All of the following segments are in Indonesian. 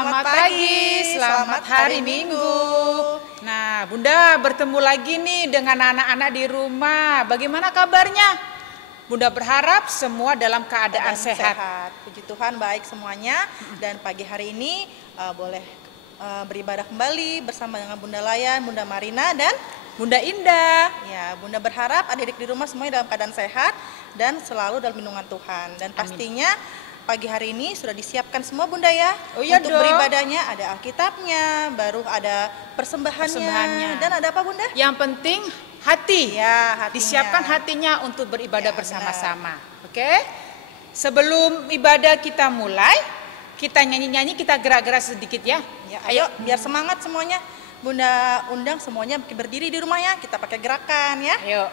Selamat pagi, selamat hari Minggu. Nah, Bunda bertemu lagi nih dengan anak-anak di rumah. Bagaimana kabarnya? Bunda berharap semua dalam keadaan sehat. Puji Tuhan baik semuanya. Dan pagi hari ini boleh beribadah kembali bersama dengan Bunda Layan, Bunda Marina, dan Bunda Indah. Ya, Bunda berharap adik-adik di rumah semuanya dalam keadaan sehat dan selalu dalam lindungan Tuhan. Dan pastinya pagi hari ini sudah disiapkan semua Bunda ya. Oh iya untuk dong. beribadahnya ada Alkitabnya, baru ada persembahannya. Dan ada apa Bunda? Yang penting hati. Ya, hatinya. Disiapkan hatinya untuk beribadah bersama-sama. Oke? Sebelum ibadah kita mulai, kita nyanyi-nyanyi, kita gerak-gerak sedikit ya. Ya, ayo biar semangat semuanya. Bunda undang semuanya berdiri di rumah ya. Kita pakai gerakan ya. Ayo.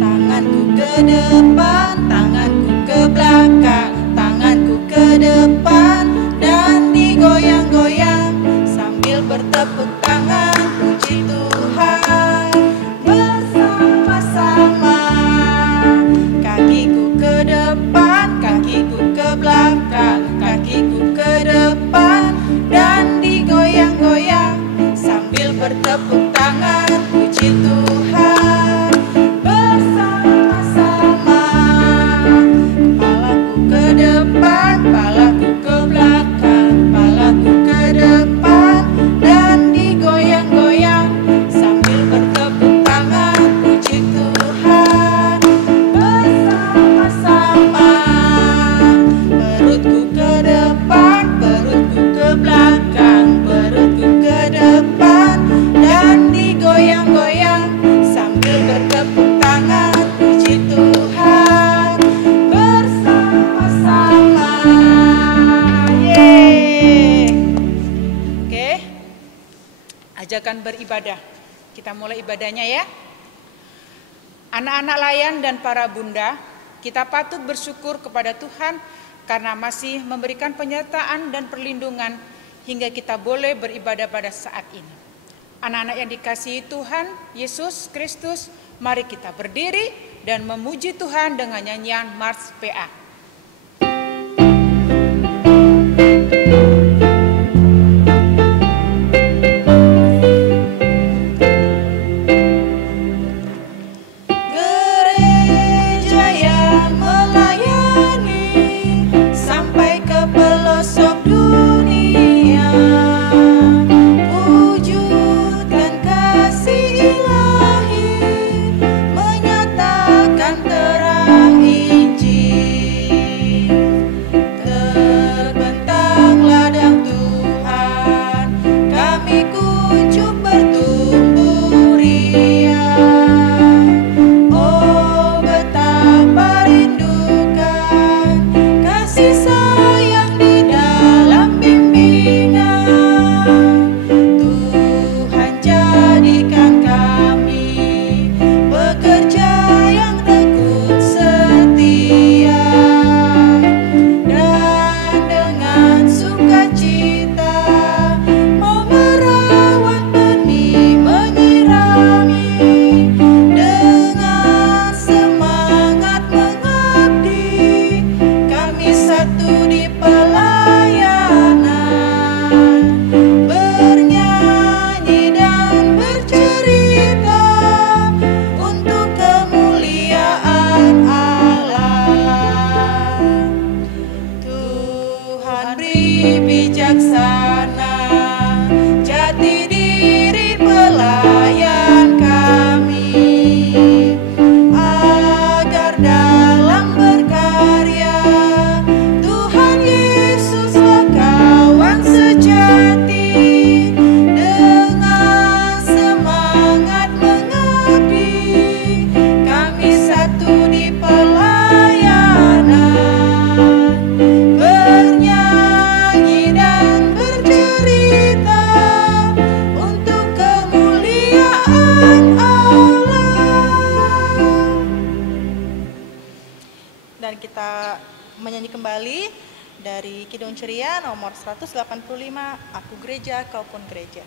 Tanganku ke depan, tanganku ke belakang, tanganku ke depan dan digoyang-goyang sambil bertepuk tangan puji Tuhan bersama-sama. Kakiku ke depan, kakiku ke belakang, kakiku ke depan dan digoyang-goyang sambil bertepuk tangan puji Tuhan bersama-sama. Kepalaku ke depan, kepalaku ke belakang, kepalaku ke depan dan digoyang-goyang sambil bertepuk tangan puji Tuhan bersama-sama. Perutku ke depan, perutku ke belakang, perutku ke depan dan digoyang-goyang sambil bertepuk tangan puji Tuhan bersama-sama. Yeay. Oke. Ajakan beribadah. Kita mulai ibadahnya ya. Anak-anak Layan dan para bunda, kita patut bersyukur kepada Tuhan karena masih memberikan penyertaan dan perlindungan hingga kita boleh beribadah pada saat ini. Anak-anak yang dikasihi Tuhan Yesus Kristus, mari kita berdiri dan memuji Tuhan dengan nyanyian Mars PA. Gereja yang melayani sampai ke pelosok dunia, wujudkan kasih ilahi, menyatakan terang Injil. Terbentang ladang Tuhan, kami kunjung bertumbuh riang. Oh, betapa rindukan kasih sayang di dalam bimbingan. Tuhan jadikan kami pekerja yang tekun setia, dan dengan sukacita mau merawat benih menyirami, dengan semangat mengabdi kami satu di pelayanan, bernyanyi dan bercerita untuk kemuliaan Allah. Tuhan beri bijaksana jati diri pelayan kami, agar dalam berkarya Tuhan Yesuslah kawan sejati, dengan semangat mengabdi kami satu di pelayanan, bernyanyi dan bercerita untuk kemuliaan Allah. Dan kita menyanyi kembali dari Kidung Ceria nomor 185, Aku Gereja Kau Pun Gereja.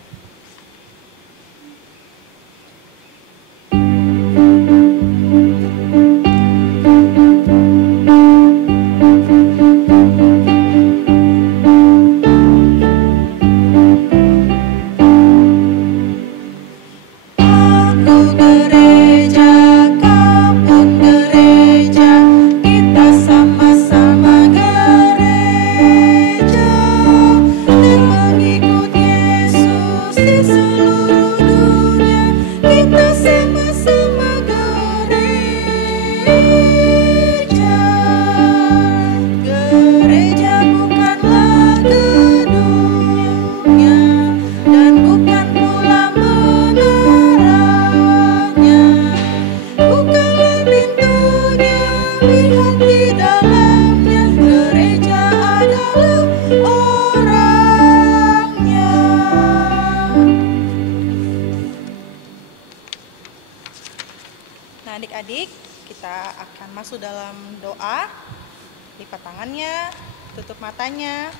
lipat tangannya, tutup matanya,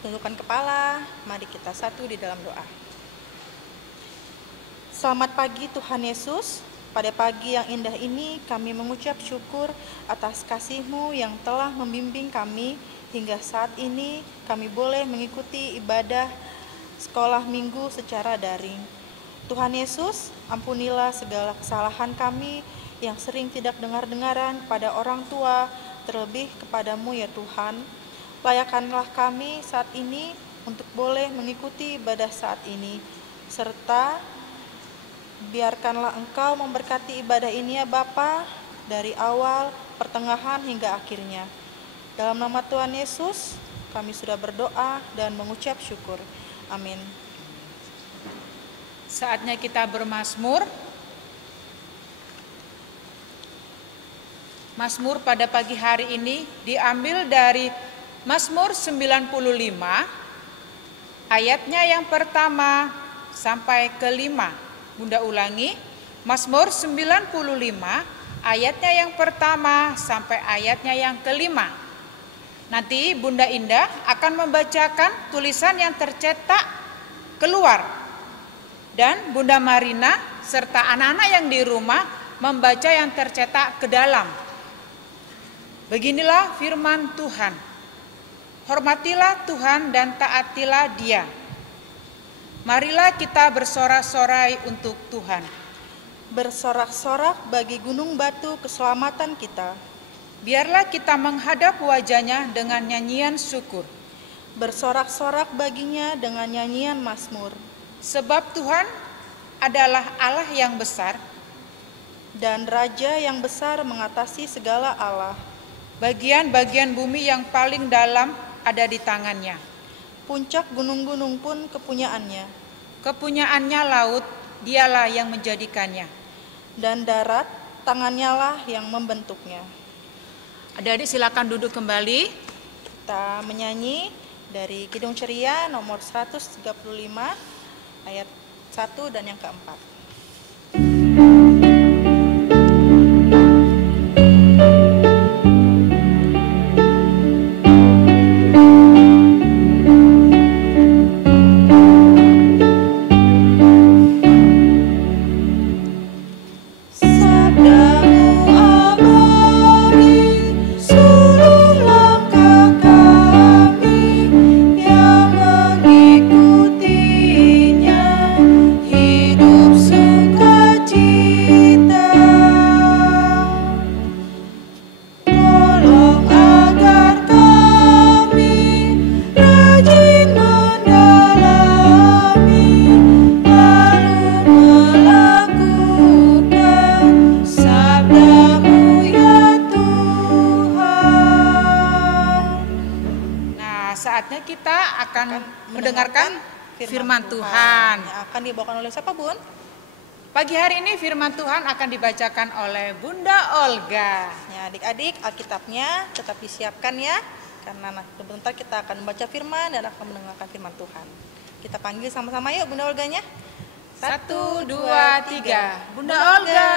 tundukkan kepala, mari kita satu di dalam doa. Selamat pagi Tuhan Yesus, pada pagi yang indah ini kami mengucap syukur atas kasih-Mu yang telah membimbing kami hingga saat ini kami boleh mengikuti ibadah sekolah minggu secara daring. Tuhan Yesus, ampunilah segala kesalahan kami yang sering tidak dengar-dengaran pada orang tua, terlebih kepadamu ya Tuhan. Layakkanlah kami saat ini untuk boleh mengikuti ibadah saat ini, serta biarkanlah Engkau memberkati ibadah ini ya Bapa, dari awal, pertengahan hingga akhirnya. Dalam nama Tuhan Yesus, kami sudah berdoa dan mengucap syukur. Amin. Saatnya kita bermazmur. Mazmur pada pagi hari ini diambil dari Mazmur 95, ayatnya yang pertama sampai kelima. Bunda ulangi, Mazmur 95, ayatnya yang pertama sampai ayatnya yang kelima. Nanti Bunda Indah akan membacakan tulisan yang tercetak keluar. Dan Bunda Marina serta anak-anak yang di rumah membaca yang tercetak ke dalam. Beginilah firman Tuhan. Hormatilah Tuhan dan taatilah Dia. Marilah kita bersorak-sorai untuk Tuhan. Bersorak-sorak bagi gunung batu keselamatan kita. Biarlah kita menghadap wajah-Nya dengan nyanyian syukur. Bersorak-sorak baginya dengan nyanyian mazmur. Sebab Tuhan adalah Allah yang besar dan Raja yang besar mengatasi segala Allah. Bagian-bagian bumi yang paling dalam ada di tangannya. Puncak gunung-gunung pun kepunyaannya. Kepunyaannya laut, Dialah yang menjadikannya. Dan darat, tangannya lah yang membentuknya. Adik-adik silakan duduk kembali. Kita menyanyi dari Kidung Ceria nomor 135 ayat 1 dan yang keempat. Mendengarkan firman Tuhan yang akan dibawakan oleh siapa, Bun? Pagi hari ini firman Tuhan akan dibacakan oleh Bunda Olga. Ya, adik-adik, Alkitabnya tetap disiapkan ya, karena sebentar kita akan membaca firman dan akan mendengarkan firman Tuhan. Kita panggil sama-sama yuk Bunda Olganya. 1, 2, 3. Bunda Olga.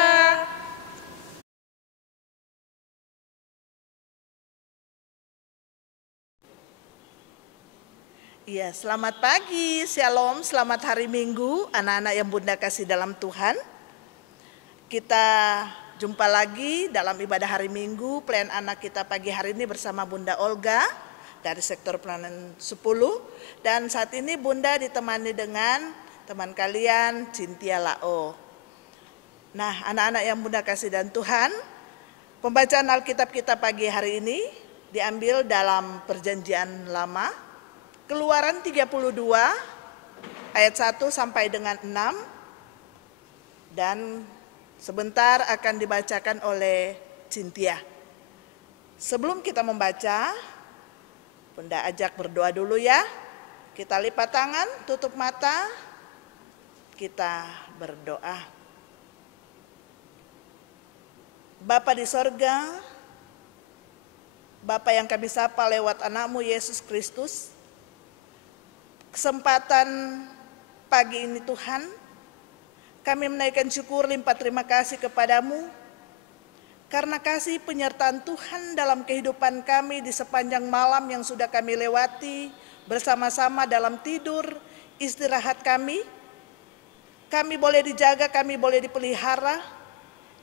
Ya, selamat pagi, shalom, selamat hari Minggu, anak-anak yang Bunda kasih dalam Tuhan. Kita jumpa lagi dalam ibadah hari Minggu, pelayan anak kita pagi hari ini bersama Bunda Olga dari sektor pelayanan 10. Dan saat ini Bunda ditemani dengan teman kalian, Cynthia Lao. Nah, anak-anak yang Bunda kasih dan Tuhan, pembacaan Alkitab kita pagi hari ini diambil dalam Perjanjian Lama, Keluaran 32 ayat 1 sampai dengan 6 dan sebentar akan dibacakan oleh Cynthia. Sebelum kita membaca, Bunda ajak berdoa dulu ya. Kita lipat tangan, tutup mata, kita berdoa. Bapa di sorga, Bapa yang kami sapa lewat anakmu Yesus Kristus, kesempatan pagi ini Tuhan, kami menaikkan syukur limpah terima kasih kepadamu karena kasih penyertaan Tuhan dalam kehidupan kami di sepanjang malam yang sudah kami lewati bersama-sama dalam tidur, istirahat kami boleh dijaga, kami boleh dipelihara,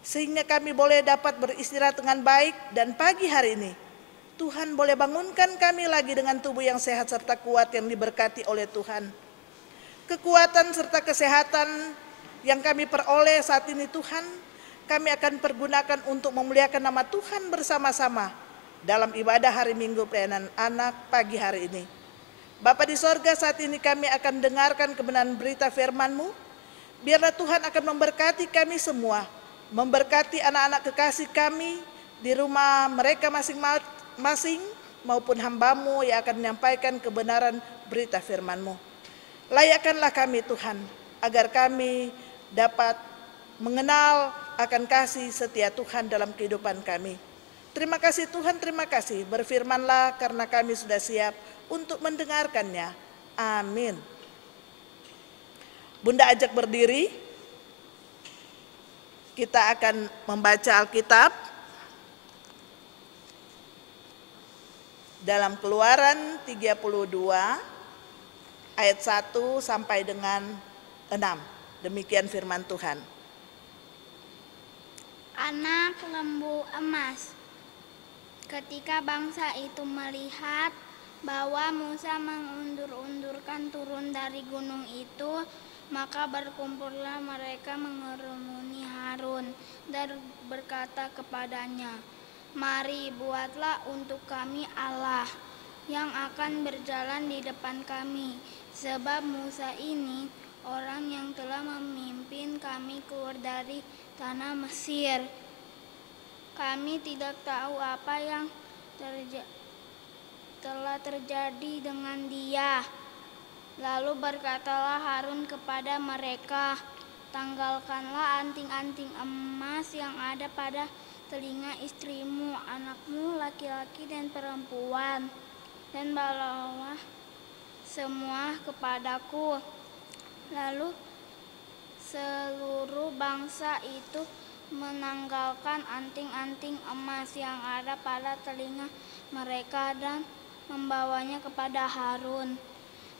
sehingga kami boleh dapat beristirahat dengan baik. Dan pagi hari ini, Tuhan boleh bangunkan kami lagi dengan tubuh yang sehat serta kuat yang diberkati oleh Tuhan. Kekuatan serta kesehatan yang kami peroleh saat ini Tuhan, kami akan pergunakan untuk memuliakan nama Tuhan bersama-sama dalam ibadah hari Minggu pelayanan anak pagi hari ini. Bapa di sorga, saat ini kami akan dengarkan kebenaran berita firman-Mu. Biarlah Tuhan akan memberkati kami semua, memberkati anak-anak kekasih kami di rumah mereka masing-masing maupun hamba-Mu yang akan menyampaikan kebenaran berita firman-Mu. Layakkanlah kami Tuhan, agar kami dapat mengenal akan kasih setia Tuhan dalam kehidupan kami. Terima kasih Tuhan, terima kasih. Berfirmanlah karena kami sudah siap untuk mendengarkannya. Amin. Bunda ajak berdiri. Kita akan membaca Alkitab dalam Keluaran 32 ayat 1 sampai dengan 6. Demikian firman Tuhan. Anak lembu emas. Ketika bangsa itu melihat bahwa Musa mengundur-undurkan turun dari gunung itu, maka berkumpullah mereka mengerumuni Harun dan berkata kepadanya, "Mari buatlah untuk kami Allah yang akan berjalan di depan kami, sebab Musa ini orang yang telah memimpin kami keluar dari tanah Mesir. Kami tidak tahu apa yang telah terjadi dengan dia." Lalu berkatalah Harun kepada mereka, "Tanggalkanlah anting-anting emas yang ada pada telinga istrimu, anakmu laki-laki dan perempuan, dan bawalah semua kepadaku." Lalu seluruh bangsa itu menanggalkan anting-anting emas yang ada pada telinga mereka dan membawanya kepada Harun.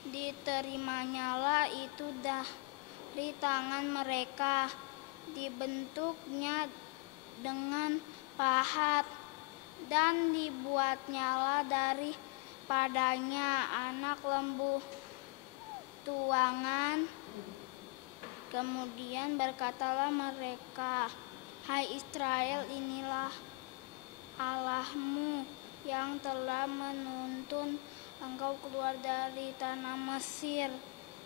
Diterimanya itu dari tangan mereka, dibentuknya dengan pahat, dan dibuatnyalah daripadanya anak lembu tuangan. Kemudian berkatalah mereka, "Hai Israel, inilah Allahmu yang telah menuntun engkau keluar dari tanah Mesir."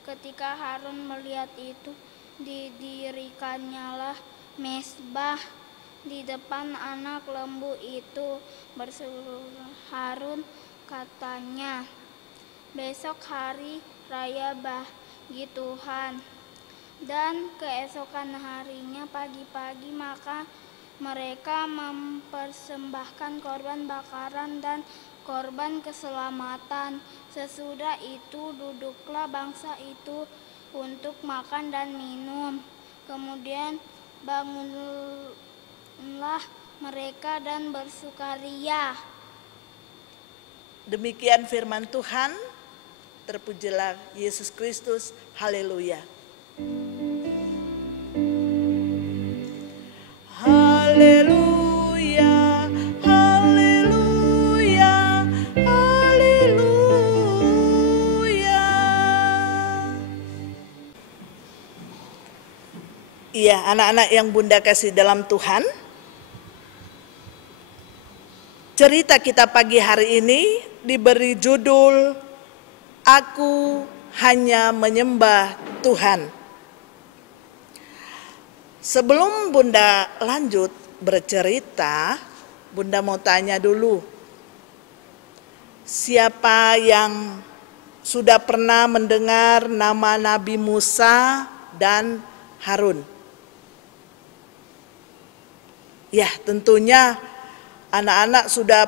Ketika Harun melihat itu, didirikannya mezbah di depan anak lembu itu. Berseru Harun, katanya, "Besok hari raya bagi Tuhan." Dan keesokan harinya pagi-pagi maka mereka mempersembahkan korban bakaran dan korban keselamatan. Sesudah itu duduklah bangsa itu untuk makan dan minum. Kemudian bangunlah mereka dan bersukaria. Demikian firman Tuhan. Terpujilah Yesus Kristus. Haleluya. Haleluya, haleluya, haleluya. Iya, anak-anak yang Bunda kasih dalam Tuhan, cerita kita pagi hari ini diberi judul Aku Hanya Menyembah Tuhan. Sebelum Bunda lanjut bercerita, Bunda mau tanya dulu, siapa yang sudah pernah mendengar nama Nabi Musa dan Harun? Ya, tentunya anak-anak sudah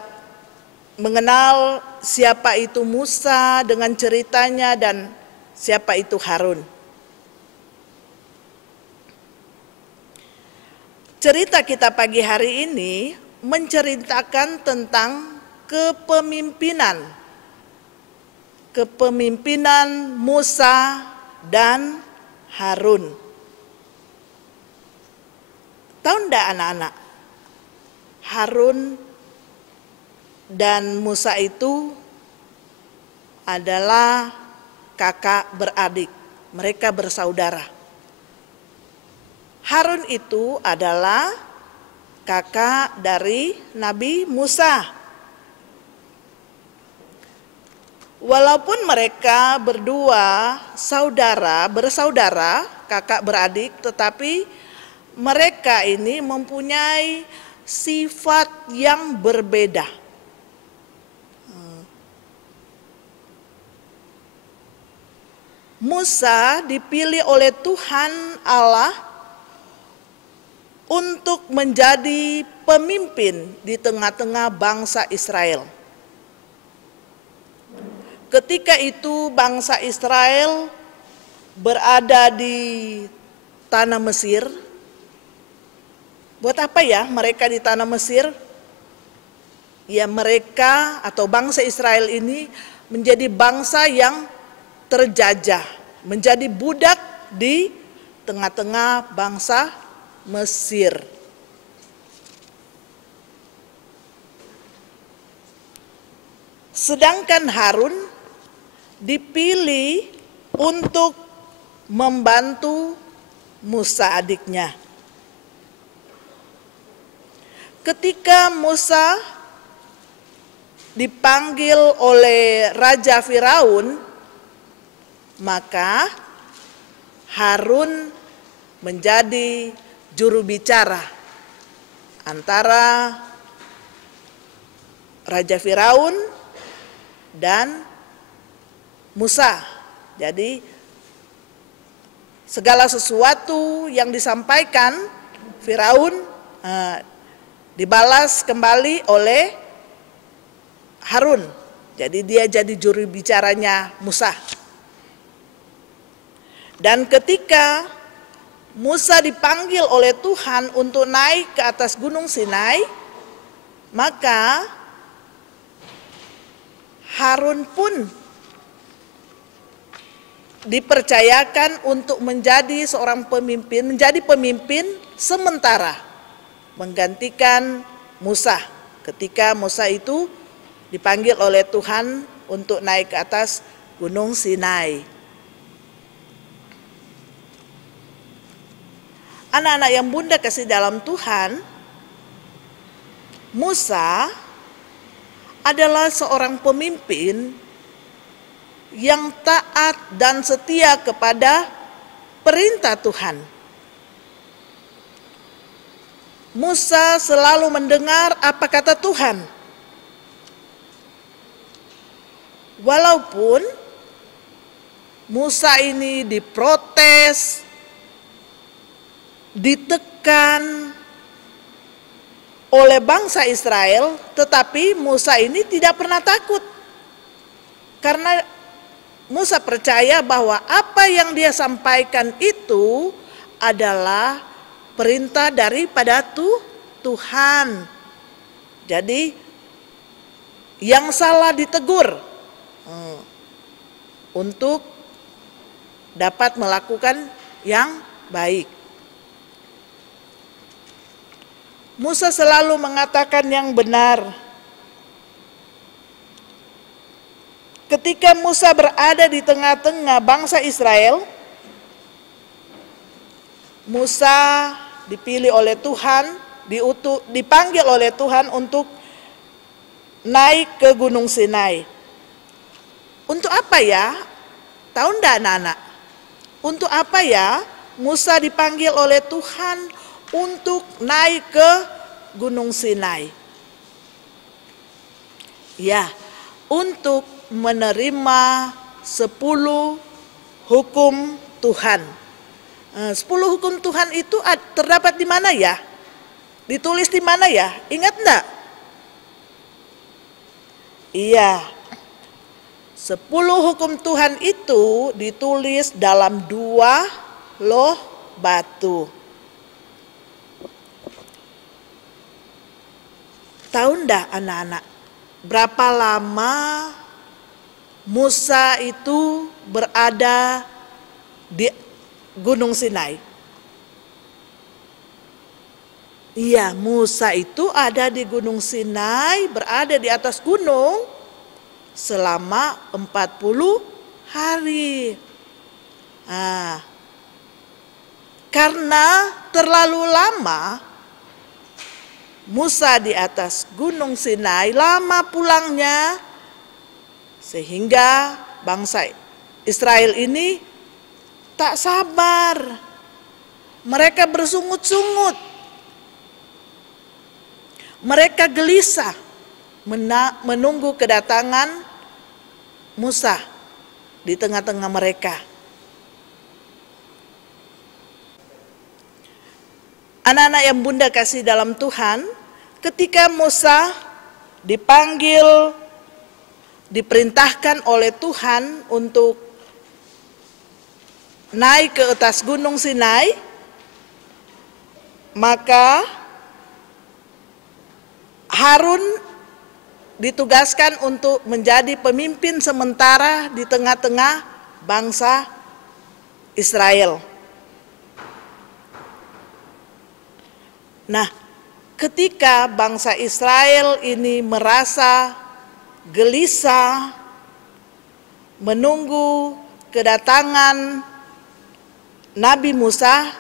mengenal siapa itu Musa dengan ceritanya dan siapa itu Harun. Cerita kita pagi hari ini menceritakan tentang kepemimpinan Musa dan Harun. Tahu enggak anak-anak? Harun dan Musa itu adalah kakak beradik, mereka bersaudara. Harun itu adalah kakak dari Nabi Musa. Walaupun mereka berdua bersaudara, kakak beradik, tetapi mereka ini mempunyai sifat yang berbeda. Musa dipilih oleh Tuhan Allah untuk menjadi pemimpin di tengah-tengah bangsa Israel. Ketika itu bangsa Israel berada di tanah Mesir. Buat apa ya mereka di tanah Mesir? Ya, mereka atau bangsa Israel ini menjadi bangsa yang terjajah, menjadi budak di tengah-tengah bangsa Mesir. Sedangkan Harun dipilih untuk membantu Musa adiknya. Ketika Musa dipanggil oleh Raja Firaun, maka Harun menjadi juru bicara antara Raja Firaun dan Musa. Jadi segala sesuatu yang disampaikan Firaun dibalas kembali oleh Harun. Jadi dia jadi juru bicaranya Musa. Dan ketika Musa dipanggil oleh Tuhan untuk naik ke atas Gunung Sinai, maka Harun pun dipercayakan untuk menjadi seorang pemimpin, menjadi pemimpin sementara, menggantikan Musa ketika Musa itu dipanggil oleh Tuhan untuk naik ke atas Gunung Sinai. Anak-anak yang Bunda kasih dalam Tuhan, Musa adalah seorang pemimpin yang taat dan setia kepada perintah Tuhan. Musa selalu mendengar apa kata Tuhan. Walaupun Musa ini diprotes, ditekan oleh bangsa Israel, tetapi Musa ini tidak pernah takut. Karena Musa percaya bahwa apa yang dia sampaikan itu adalah perintah daripada Tuhan. Jadi yang salah ditegur untuk dapat melakukan yang baik. Musa selalu mengatakan yang benar. Ketika Musa berada di tengah-tengah bangsa Israel, Musa dipilih oleh Tuhan, dipanggil oleh Tuhan untuk naik ke Gunung Sinai. Untuk apa ya? Tahu enggak anak-anak? Untuk apa ya Musa dipanggil oleh Tuhan untuk naik ke Gunung Sinai? Ya, untuk menerima 10 hukum Tuhan. 10 hukum Tuhan itu terdapat di mana ya? Ditulis di mana ya? Ingat enggak? Iya. 10 hukum Tuhan itu ditulis dalam 2 loh batu. Tahu ndak anak-anak, berapa lama Musa itu berada di Gunung Sinai? Iya, Musa itu ada di Gunung Sinai, berada di atas gunung selama 40 hari. Nah, karena terlalu lama Musa di atas Gunung Sinai, lama pulangnya, sehingga bangsa Israel ini tak sabar. Mereka bersungut-sungut, mereka gelisah menunggu kedatangan Musa di tengah-tengah mereka. Anak-anak yang Bunda kasih dalam Tuhan, ketika Musa dipanggil, diperintahkan oleh Tuhan untuk naik ke atas Gunung Sinai, maka Harun ditugaskan untuk menjadi pemimpin sementara di tengah-tengah bangsa Israel. Nah, ketika bangsa Israel ini merasa gelisah menunggu kedatangan Nabi Musa,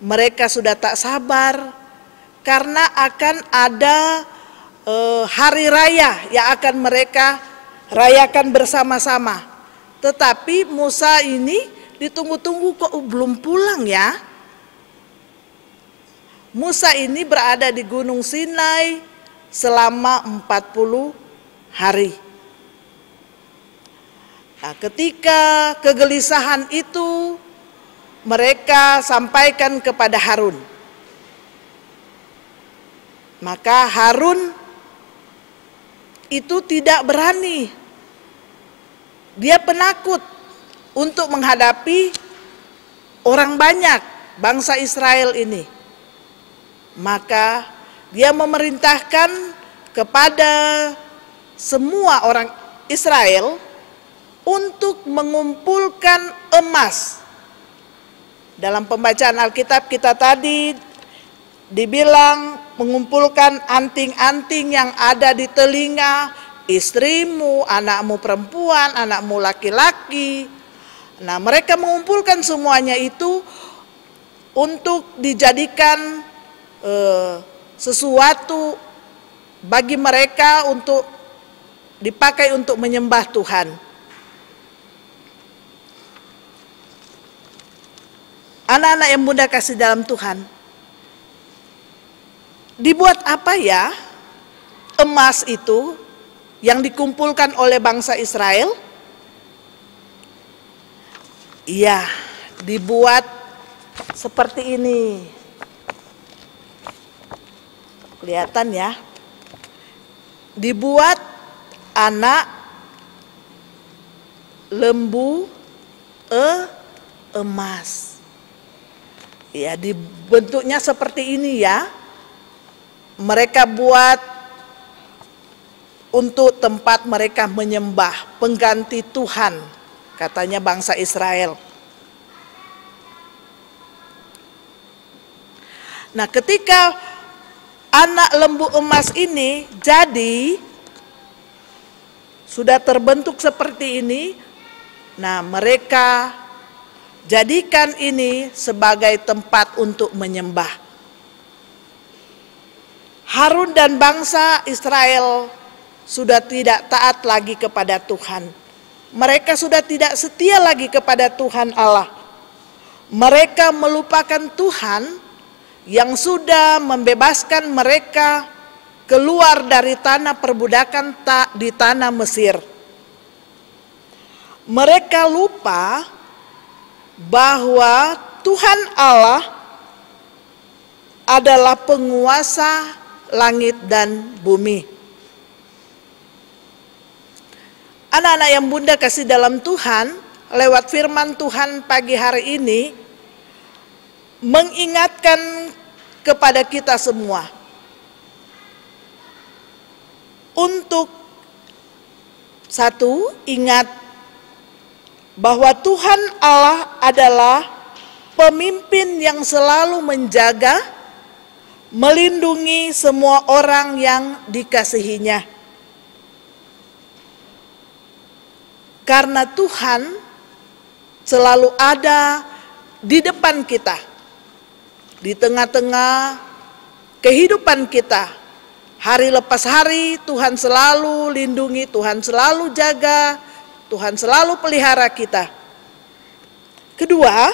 mereka sudah tak sabar karena akan ada hari raya yang akan mereka rayakan bersama-sama. Tetapi Musa ini ditunggu-tunggu kok belum pulang ya. Musa ini berada di Gunung Sinai selama 40 hari. Nah, ketika kegelisahan itu mereka sampaikan kepada Harun. Maka Harun itu tidak berani. Dia penakut untuk menghadapi orang banyak bangsa Israel ini. Maka dia memerintahkan kepada semua orang Israel untuk mengumpulkan emas. Dalam pembacaan Alkitab kita tadi dibilang mengumpulkan anting-anting yang ada di telinga istrimu, anakmu perempuan, anakmu laki-laki. Nah, mereka mengumpulkan semuanya itu untuk dijadikan sesuatu bagi mereka untuk dipakai untuk menyembah Tuhan. Anak-anak yang Bunda kasih dalam Tuhan, dibuat apa ya emas itu yang dikumpulkan oleh bangsa Israel? Iya, dibuat seperti ini. Kelihatan ya, dibuat anak lembu emas. Ya, dibentuknya seperti ini ya. Mereka buat untuk tempat mereka menyembah, pengganti Tuhan, katanya bangsa Israel. Nah, ketika anak lembu emas ini jadi sudah terbentuk seperti ini, nah mereka jadikan ini sebagai tempat untuk menyembah. Harun dan bangsa Israel sudah tidak taat lagi kepada Tuhan. Mereka sudah tidak setia lagi kepada Tuhan Allah. Mereka melupakan Tuhan yang sudah membebaskan mereka keluar dari tanah perbudakan di tanah Mesir. Mereka lupa bahwa Tuhan Allah adalah penguasa langit dan bumi. Anak-anak yang Bunda kasih dalam Tuhan, lewat firman Tuhan pagi hari ini mengingatkan kepada kita semua untuk satu, ingat bahwa Tuhan Allah adalah pemimpin yang selalu menjaga, melindungi semua orang yang dikasihinya. Karena Tuhan selalu ada di depan kita, di tengah-tengah kehidupan kita. Hari lepas hari Tuhan selalu lindungi, Tuhan selalu jaga, Tuhan selalu pelihara kita. Kedua,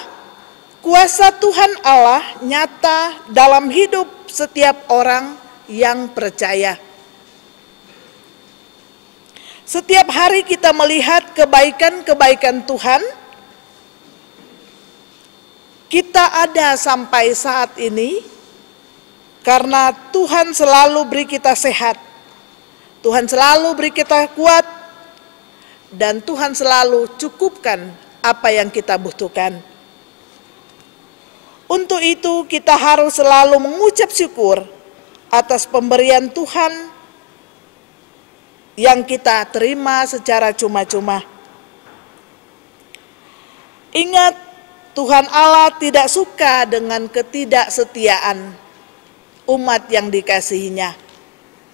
kuasa Tuhan Allah nyata dalam hidup setiap orang yang percaya. Setiap hari kita melihat kebaikan-kebaikan Tuhan. Kita ada sampai saat ini karena Tuhan selalu beri kita sehat. Tuhan selalu beri kita kuat. Dan Tuhan selalu cukupkan apa yang kita butuhkan. Untuk itu kita harus selalu mengucap syukur atas pemberian Tuhan yang kita terima secara cuma-cuma. Ingat, Tuhan Allah tidak suka dengan ketidaksetiaan umat yang dikasihinya.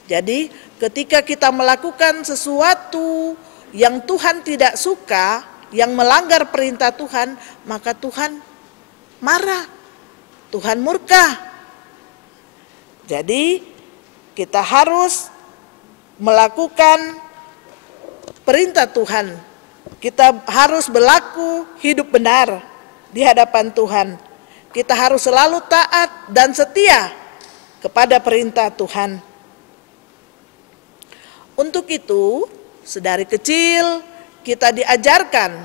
Jadi ketika kita melakukan sesuatu yang Tuhan tidak suka, yang melanggar perintah Tuhan, maka Tuhan marah, Tuhan murka. Jadi kita harus melakukan perintah Tuhan. Kita harus berlaku hidup benar di hadapan Tuhan. Kita harus selalu taat dan setia kepada perintah Tuhan. Untuk itu, sedari kecil kita diajarkan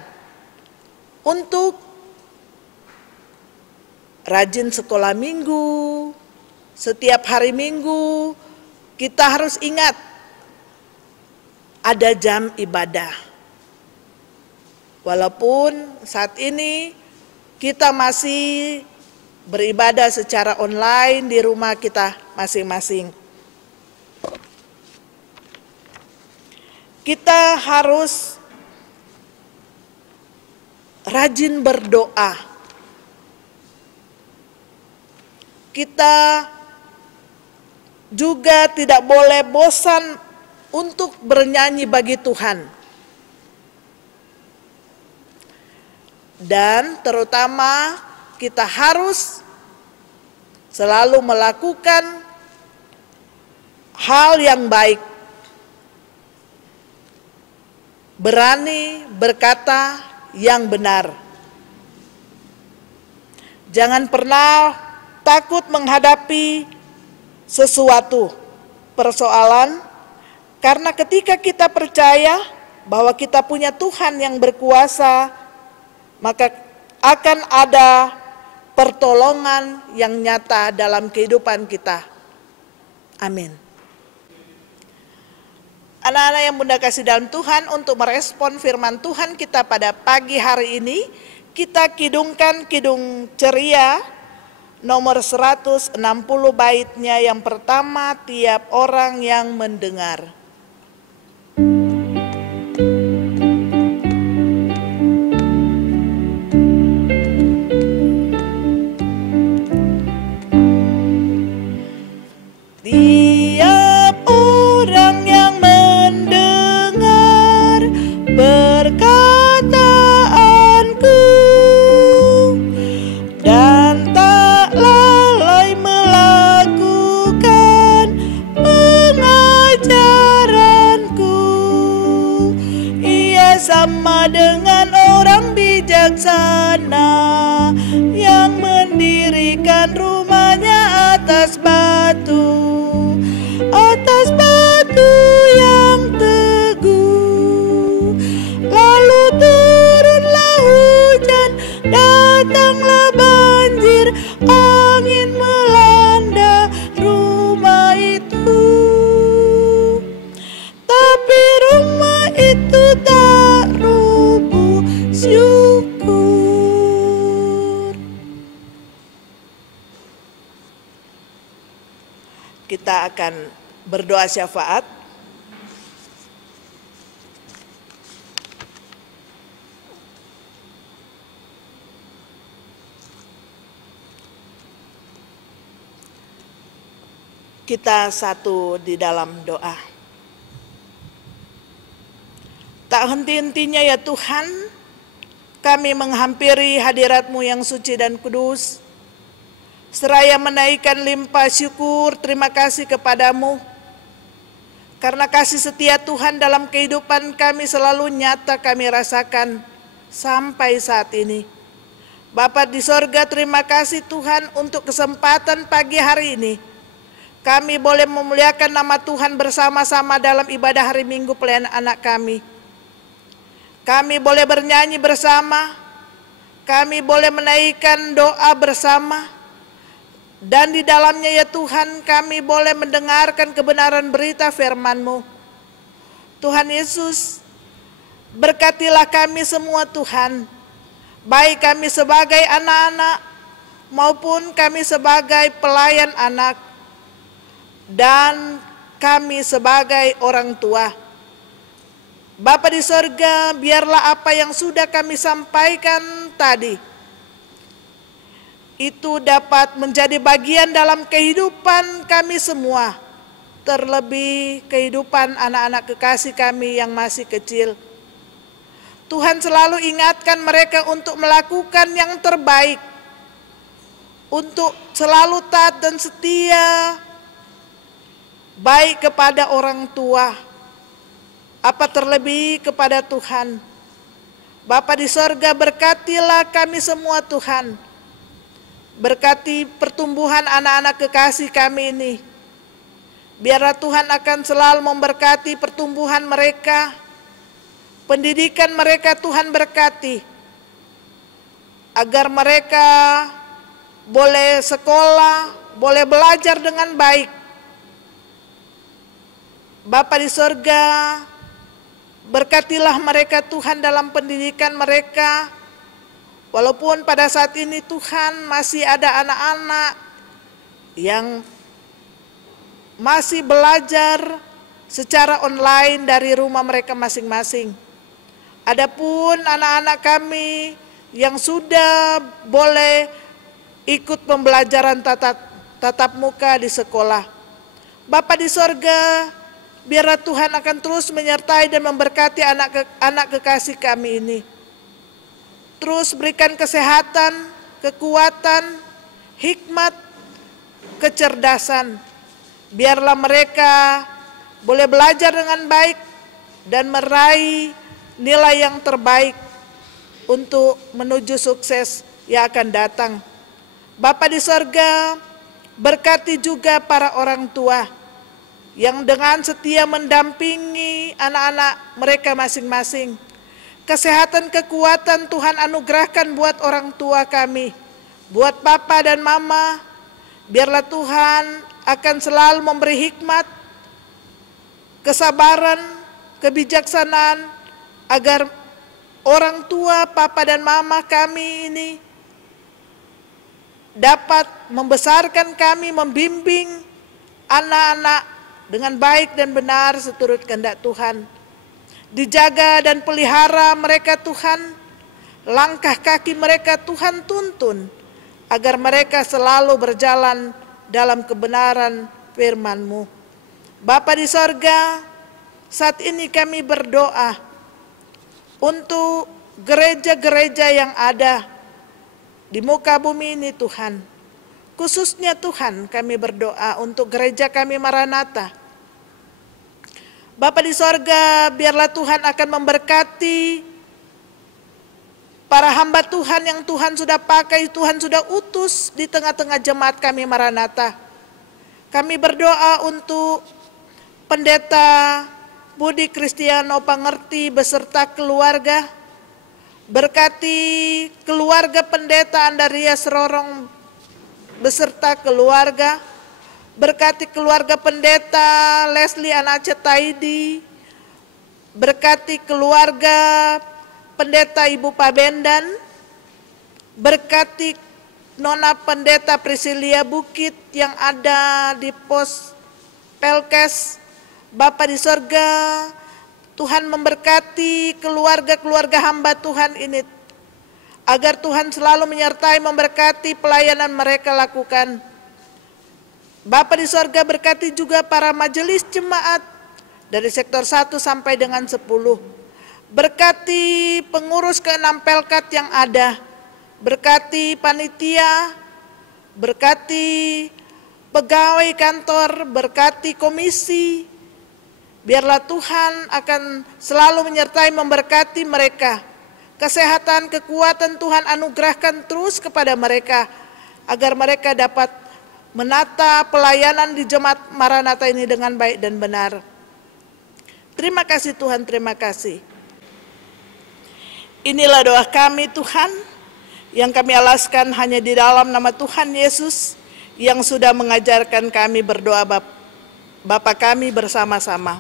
untuk rajin sekolah minggu. Setiap hari Minggu kita harus ingat ada jam ibadah. Walaupun saat ini kita masih beribadah secara online di rumah kita masing-masing. Kita harus rajin berdoa. Kita juga tidak boleh bosan untuk bernyanyi bagi Tuhan. Dan terutama kita harus selalu melakukan hal yang baik. Berani berkata yang benar. Jangan pernah takut menghadapi sesuatu persoalan, karena ketika kita percaya bahwa kita punya Tuhan yang berkuasa, maka akan ada pertolongan yang nyata dalam kehidupan kita. Amin. Anak-anak yang Bunda kasih dalam Tuhan, untuk merespon firman Tuhan kita pada pagi hari ini, kita kidungkan kidung ceria nomor 160 baitnya yang pertama, tiap orang yang mendengar. Tiap orang yang mendengar perkataanku dan tak lalai melakukan pengajaranku, ia sama dengan orang bijaksana yang mendirikan rumahnya atas batu yang teguh. Lalu turunlah hujan, datanglah banjir, angin melanda rumah itu. Tapi rumah itu tak rubuh, syukur. Kita akan berdoa syafaat. Kita satu di dalam doa. Tak henti-hentinya ya Tuhan, kami menghampiri hadirat-Mu yang suci dan kudus, seraya menaikkan limpah syukur terima kasih kepadamu, karena kasih setia Tuhan dalam kehidupan kami selalu nyata kami rasakan sampai saat ini. Bapa di sorga, terima kasih Tuhan untuk kesempatan pagi hari ini. Kami boleh memuliakan nama Tuhan bersama-sama dalam ibadah hari Minggu pelayanan anak kami. Kami boleh bernyanyi bersama, kami boleh menaikkan doa bersama, dan di dalamnya ya Tuhan kami boleh mendengarkan kebenaran berita firman-Mu. Tuhan Yesus, berkatilah kami semua Tuhan, baik kami sebagai anak-anak maupun kami sebagai pelayan anak, dan kami sebagai orang tua. Bapa di sorga, biarlah apa yang sudah kami sampaikan tadi itu dapat menjadi bagian dalam kehidupan kami semua, terlebih kehidupan anak-anak kekasih kami yang masih kecil. Tuhan selalu ingatkan mereka untuk melakukan yang terbaik, untuk selalu taat dan setia, baik kepada orang tua, apa terlebih kepada Tuhan. Bapa di sorga, berkatilah kami semua Tuhan. Berkati pertumbuhan anak-anak kekasih kami ini. Biarlah Tuhan akan selalu memberkati pertumbuhan mereka. Pendidikan mereka Tuhan berkati. Agar mereka boleh sekolah, boleh belajar dengan baik. Bapa di sorga, berkatilah mereka Tuhan dalam pendidikan mereka. Walaupun pada saat ini Tuhan masih ada anak-anak yang masih belajar secara online dari rumah mereka masing-masing. Adapun anak-anak kami yang sudah boleh ikut pembelajaran tatap muka di sekolah. Bapa di sorga, biarlah Tuhan akan terus menyertai dan memberkati anak kekasih kami ini. Terus berikan kesehatan, kekuatan, hikmat, kecerdasan. Biarlah mereka boleh belajar dengan baik dan meraih nilai yang terbaik untuk menuju sukses yang akan datang. Bapa di sorga, berkati juga para orang tua yang dengan setia mendampingi anak-anak mereka masing-masing. Kesehatan, kekuatan Tuhan anugerahkan buat orang tua kami, buat papa dan mama. Biarlah Tuhan akan selalu memberi hikmat, kesabaran, kebijaksanaan, agar orang tua, papa dan mama kami ini dapat membesarkan kami, membimbing anak-anak dengan baik dan benar seturut kehendak Tuhan. Dijaga dan pelihara mereka Tuhan, langkah kaki mereka Tuhan tuntun, agar mereka selalu berjalan dalam kebenaran firman-Mu. Bapa di sorga, saat ini kami berdoa untuk gereja-gereja yang ada di muka bumi ini Tuhan. Khususnya Tuhan, kami berdoa untuk gereja kami Maranatha. Bapa di sorga, biarlah Tuhan akan memberkati para hamba Tuhan yang Tuhan sudah pakai, Tuhan sudah utus di tengah-tengah jemaat kami Maranatha. Kami berdoa untuk Pendeta Budi Kristiano Pangerti beserta keluarga. Berkati keluarga Pendeta Andarias Rorong beserta keluarga. Berkati keluarga Pendeta Leslie Anace Taidi. Berkati keluarga Pendeta Ibu Pabendan. Berkati Nona Pendeta Priscilia Bukit yang ada di pos Pelkes. Bapa di sorga, Tuhan memberkati keluarga-keluarga hamba Tuhan ini, agar Tuhan selalu menyertai, memberkati pelayanan mereka lakukan. Bapa di sorga, berkati juga para majelis jemaat dari sektor 1 sampai dengan 10. Berkati pengurus ke-6 Pelkat yang ada, berkati panitia, berkati pegawai kantor, berkati komisi. Biarlah Tuhan akan selalu menyertai memberkati mereka. Kesehatan, kekuatan Tuhan anugerahkan terus kepada mereka, agar mereka dapat menata pelayanan di Jemaat Maranatha ini dengan baik dan benar. Terima kasih Tuhan, terima kasih. Inilah doa kami Tuhan, yang kami alaskan hanya di dalam nama Tuhan Yesus, yang sudah mengajarkan kami berdoa Bapa kami bersama-sama.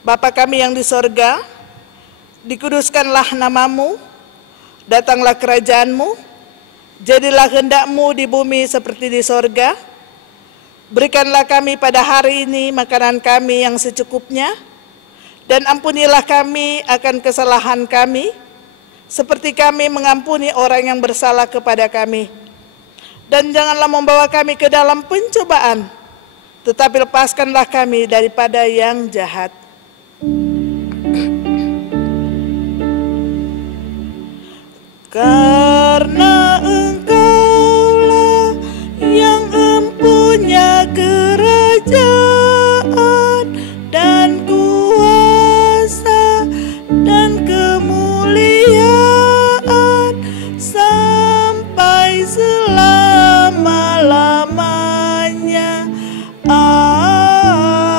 Bapa kami yang di sorga, dikuduskanlah namamu, datanglah kerajaanmu, jadilah kehendak-Mu di bumi seperti di sorga. Berikanlah kami pada hari ini makanan kami yang secukupnya, dan ampunilah kami akan kesalahan kami, seperti kami mengampuni orang yang bersalah kepada kami. Dan janganlah membawa kami ke dalam pencobaan, tetapi lepaskanlah kami daripada yang jahat. Karena Engkaulah yang empunya kerajaan dan kuasa dan kemuliaan sampai selama-lamanya. Amin.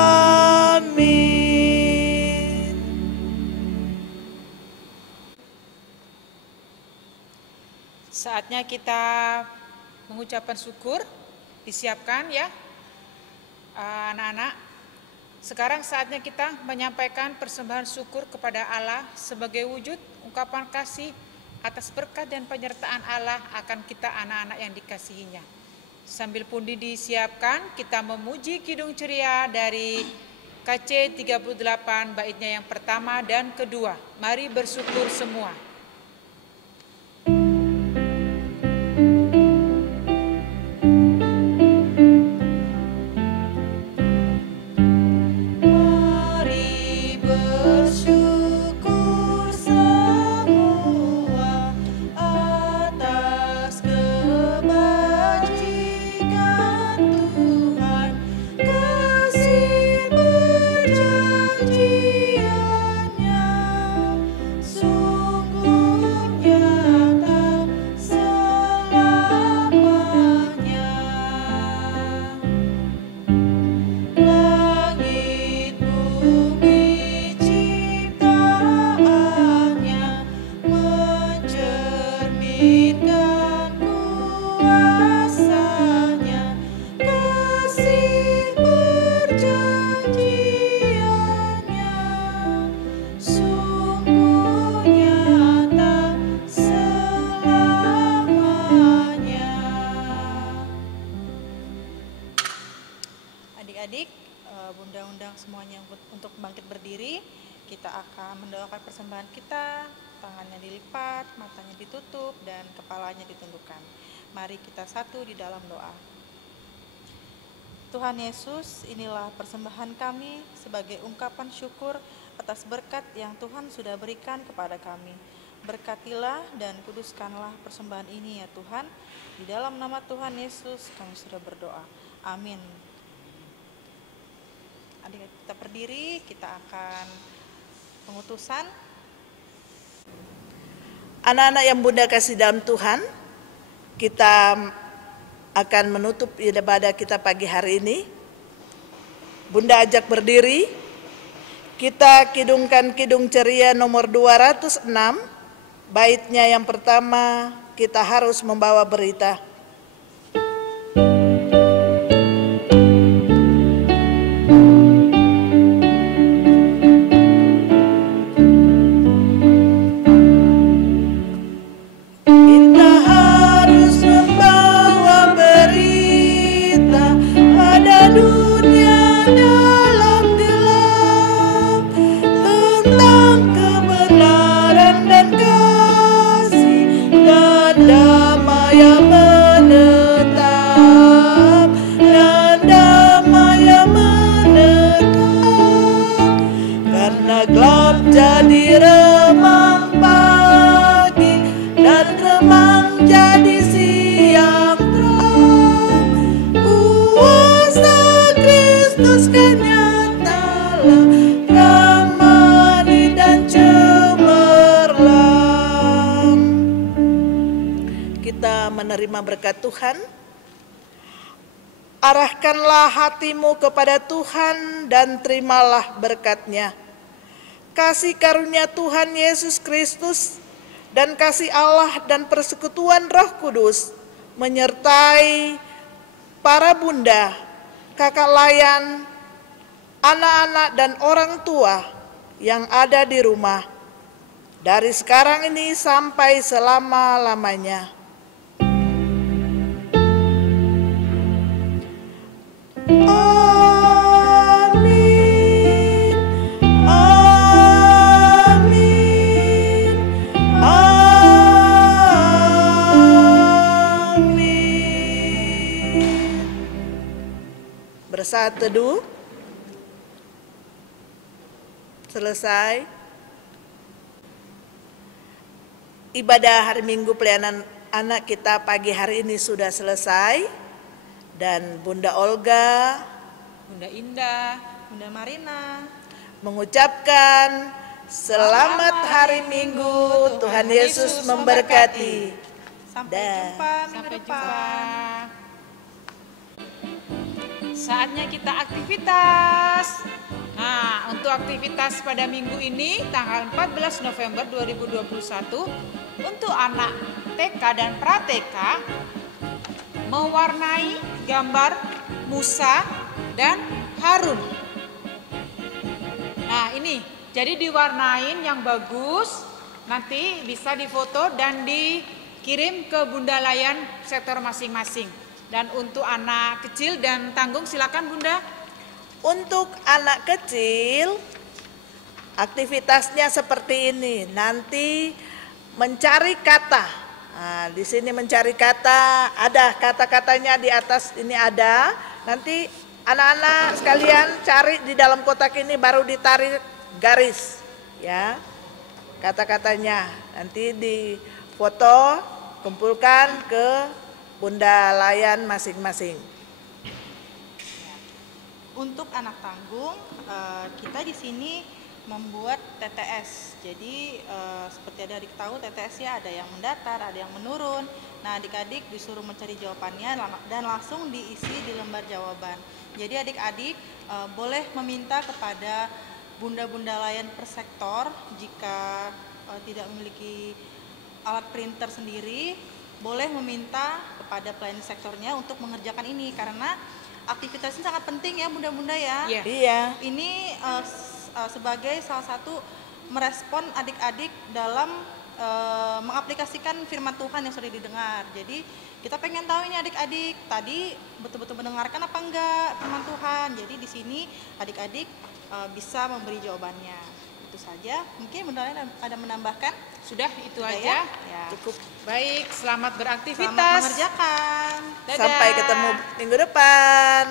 Saatnya kita mengucapkan syukur, disiapkan ya anak-anak. Sekarang saatnya kita menyampaikan persembahan syukur kepada Allah sebagai wujud ungkapan kasih atas berkat dan penyertaan Allah akan kita anak-anak yang dikasihinya. Sambil pundi disiapkan, kita memuji Kidung Ceria dari KC 38 baitnya yang pertama dan kedua. Mari bersyukur semua. Adik-adik, bunda-undang semuanya untuk bangkit berdiri. Kita akan mendoakan persembahan kita, tangannya dilipat, matanya ditutup, dan kepalanya ditundukkan. Mari kita satu di dalam doa. Tuhan Yesus, inilah persembahan kami sebagai ungkapan syukur atas berkat yang Tuhan sudah berikan kepada kami. Berkatilah dan kuduskanlah persembahan ini ya Tuhan. Di dalam nama Tuhan Yesus kami sudah berdoa. Amin. Adik kita berdiri, kita akan pengutusan. Anak-anak yang Bunda kasih dalam Tuhan, kita akan menutup ibadah kita pagi hari ini. Bunda ajak berdiri, kita kidungkan Kidung Ceria nomor 206, baitnya yang pertama, kita harus membawa berita. Damai yang gelap jadi remang pagi, dan remang jadi siang terang. Kuasa Kristus kan nyatalah, ramai dan cemerlang. Kita menerima berkat Tuhan. Arahkanlah hatimu kepada Tuhan dan terimalah berkat-Nya. Kasih karunia Tuhan Yesus Kristus dan kasih Allah dan persekutuan Roh Kudus menyertai para bunda, kakak layan, anak-anak dan orang tua yang ada di rumah dari sekarang ini sampai selama-lamanya. Amin, amin, amin. Bersaat teduh. Selesai. Ibadah hari Minggu pelayanan anak kita pagi hari ini sudah selesai. Dan Bunda Olga, Bunda Indah, Bunda Marina mengucapkan selamat hari Minggu, Tuhan Yesus memberkati. Sampai jumpa minggu Sampai depan. jumpa. Saatnya kita aktivitas. Nah, untuk aktivitas pada minggu ini tanggal 14 November 2021 untuk anak TK dan pra-TK mewarnai gambar Musa dan Harun. Nah, ini jadi diwarnain yang bagus, nanti bisa difoto dan dikirim ke Bunda Layan sektor masing-masing. Dan untuk anak kecil dan tanggung silakan Bunda. Untuk anak kecil, aktivitasnya seperti ini. Nanti mencari kata. Nah, di sini mencari kata, ada kata-katanya di atas ini ada. Nanti anak-anak sekalian cari di dalam kotak ini baru ditarik garis, ya. Kata-katanya nanti difoto, kumpulkan ke Bunda Layan masing-masing. Untuk anak tanggung, kita di sini membuat TTS. Jadi seperti adik-adik tahu, TTS ya ada yang mendatar, ada yang menurun. Nah, adik-adik disuruh mencari jawabannya dan langsung diisi di lembar jawaban. Jadi adik-adik boleh meminta kepada bunda-bunda layan per sektor jika tidak memiliki alat printer sendiri, boleh meminta kepada pelayan sektornya untuk mengerjakan ini karena aktivitas ini sangat penting ya bunda-bunda ya. Iya. Ini sebagai salah satu merespon adik-adik dalam mengaplikasikan firman Tuhan yang sudah didengar. Jadi kita pengen tahu ini adik-adik tadi betul-betul mendengarkan apa enggak firman Tuhan. Jadi di sini adik-adik bisa memberi jawabannya. Itu saja. Mungkin Bunda Layan ada menambahkan? Sudah itu Sudah aja. ya? Cukup. Baik, selamat beraktivitas. Selamat mengerjakan. Dadah. Sampai ketemu minggu depan.